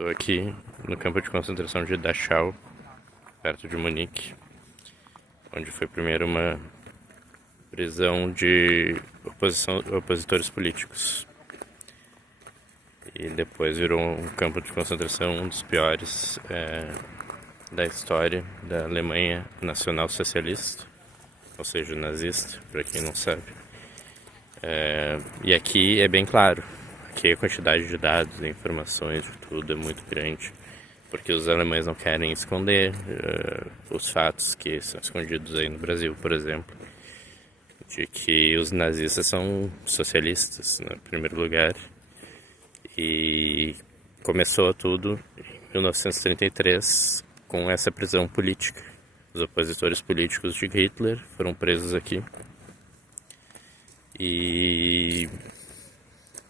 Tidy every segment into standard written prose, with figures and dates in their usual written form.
Estou aqui no campo de concentração de Dachau, perto de Munique, onde foi primeiro uma prisão de opositores políticos. E depois virou um campo de concentração, um dos piores da história da Alemanha Nacional Socialista, ou seja, nazista, para quem não sabe. E aqui é bem claro, aqui a quantidade de dados, de informações, de tudo é muito grande, porque os alemães não querem esconder os fatos que são escondidos aí no Brasil, por exemplo, de que os nazistas são socialistas, no primeiro lugar, e começou tudo em 1933 com essa prisão política. Os opositores políticos de Hitler foram presos aqui. E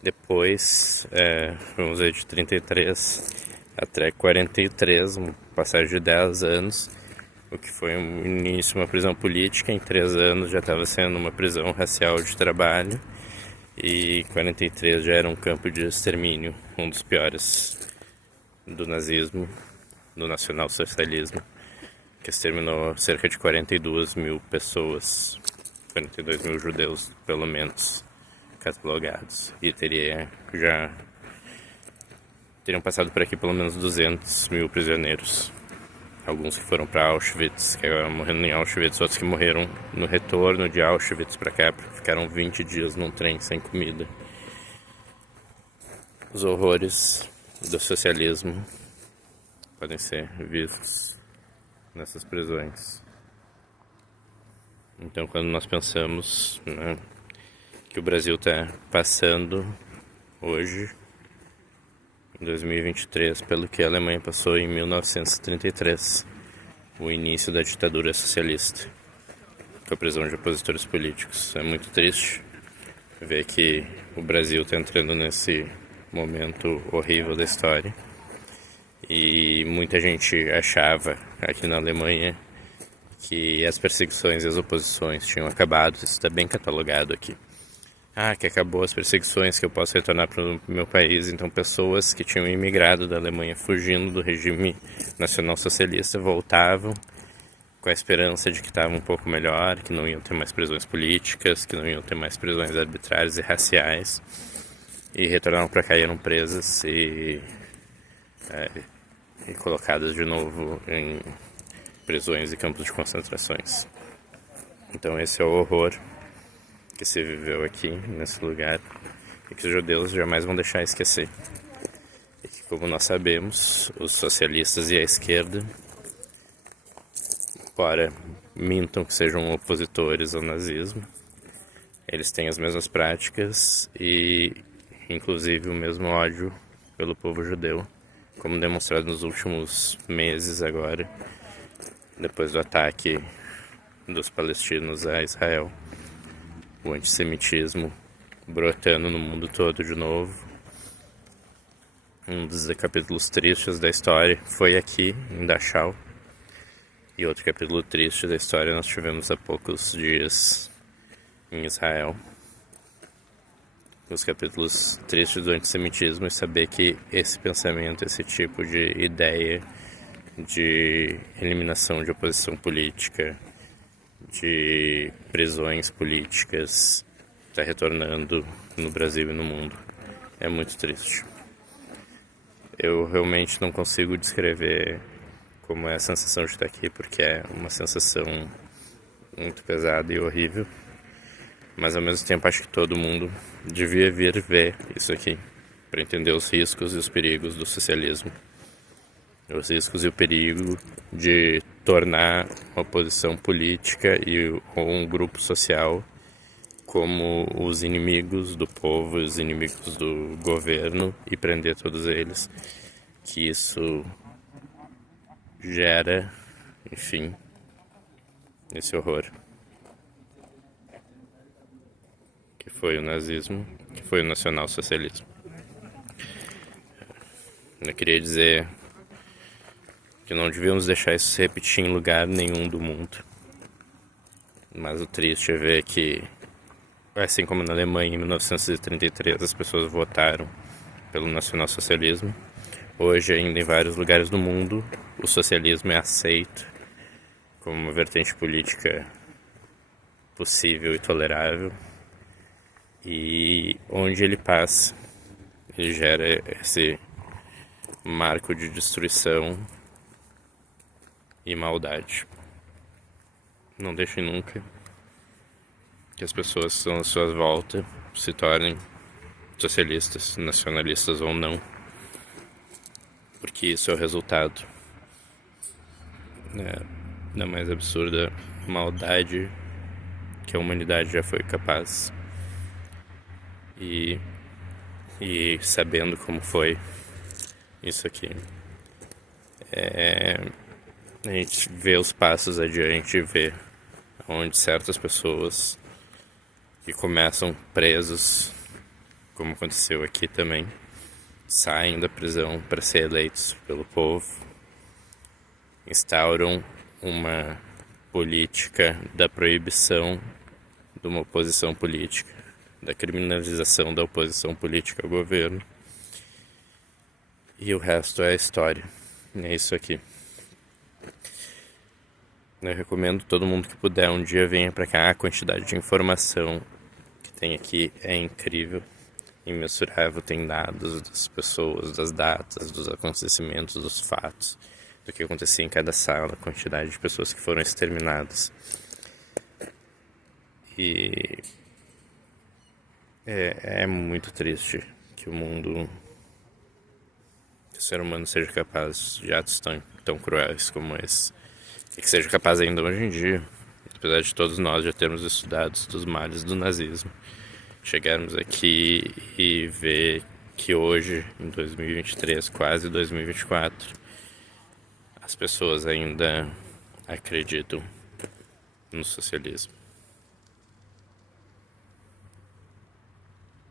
depois, vamos dizer, de 33 até 43, uma passagem de 10 anos, o que foi no início uma prisão política, em 3 anos já estava sendo uma prisão racial de trabalho, e 43 já era um campo de extermínio, um dos piores do nazismo, do nacionalsocialismo, que exterminou cerca de 42 mil pessoas, 42 mil judeus, pelo menos, catalogados. E teriam passado por aqui pelo menos 200 mil prisioneiros. Alguns que foram para Auschwitz, que agora morrendo em Auschwitz, outros que morreram no retorno de Auschwitz para cá, ficaram 20 dias num trem sem comida. Os horrores do socialismo podem ser vistos nessas prisões. Então, quando nós pensamos, né, que o Brasil está passando hoje, em 2023, pelo que a Alemanha passou em 1933, o início da ditadura socialista, com a prisão de opositores políticos. É muito triste ver que o Brasil está entrando nesse momento horrível da história. E muita gente achava aqui na Alemanha que as perseguições e as oposições tinham acabado. Isso está bem catalogado aqui. Que acabou as perseguições, que eu posso retornar para o meu país. Então, pessoas que tinham imigrado da Alemanha fugindo do regime nacional-socialista voltavam com a esperança de que estava um pouco melhor, que não iam ter mais prisões políticas, que não iam ter mais prisões arbitrárias e raciais. E retornaram para cá e eram presas e colocadas de novo em prisões e campos de concentrações. Então esse é o horror que se viveu aqui, nesse lugar, e que os judeus jamais vão deixar esquecer. E que, como nós sabemos, os socialistas e a esquerda, embora mintam que sejam opositores ao nazismo, eles têm as mesmas práticas e, inclusive, o mesmo ódio pelo povo judeu, como demonstrado nos últimos meses agora, depois do ataque dos palestinos a Israel. O antissemitismo brotando no mundo todo de novo. Um dos capítulos tristes da história foi aqui, em Dachau. E outro capítulo triste da história nós tivemos há poucos dias em Israel. Os capítulos tristes do antissemitismo e saber que esse pensamento, esse tipo de ideia de eliminação de oposição política, de prisões políticas, está retornando no Brasil e no mundo. É muito triste. Eu realmente não consigo descrever como é a sensação de estar aqui, porque é uma sensação muito pesada e horrível. Mas ao mesmo tempo acho que todo mundo devia vir ver isso aqui, para entender os riscos e os perigos do socialismo. Os riscos e o perigo de tornar uma posição política ou um grupo social como os inimigos do povo, os inimigos do governo, e prender todos eles. Que isso gera, enfim, esse horror. Que foi o nazismo, que foi o nacionalsocialismo. Eu queria dizer que não devíamos deixar isso se repetir em lugar nenhum do mundo. Mas o triste é ver que, assim como na Alemanha em 1933 as pessoas votaram pelo nacionalsocialismo, hoje ainda em vários lugares do mundo o socialismo é aceito como uma vertente política possível e tolerável, e onde ele passa, ele gera esse marco de destruição e maldade. Não deixem nunca que as pessoas que estão à sua volta se tornem socialistas, nacionalistas ou não, porque isso é o resultado da mais absurda maldade que a humanidade já foi capaz. E sabendo como foi isso aqui, a gente vê os passos adiante, vê onde certas pessoas que começam presos, como aconteceu aqui também, saem da prisão para ser eleitos pelo povo, instauram uma política da proibição de uma oposição política, da criminalização da oposição política ao governo, e o resto é história. É isso aqui. Eu recomendo todo mundo que puder um dia venha pra cá. A quantidade de informação que tem aqui é incrível, imensurável. Tem dados das pessoas, das datas, dos acontecimentos, dos fatos, do que acontecia em cada sala, a quantidade de pessoas que foram exterminadas. E é muito triste que o mundo, que o ser humano seja capaz de atos tão cruéis como esse, e que seja capaz ainda hoje em dia, apesar de todos nós já termos estudado dos males do nazismo, chegarmos aqui e ver que hoje, em 2023, quase 2024, as pessoas ainda acreditam no socialismo.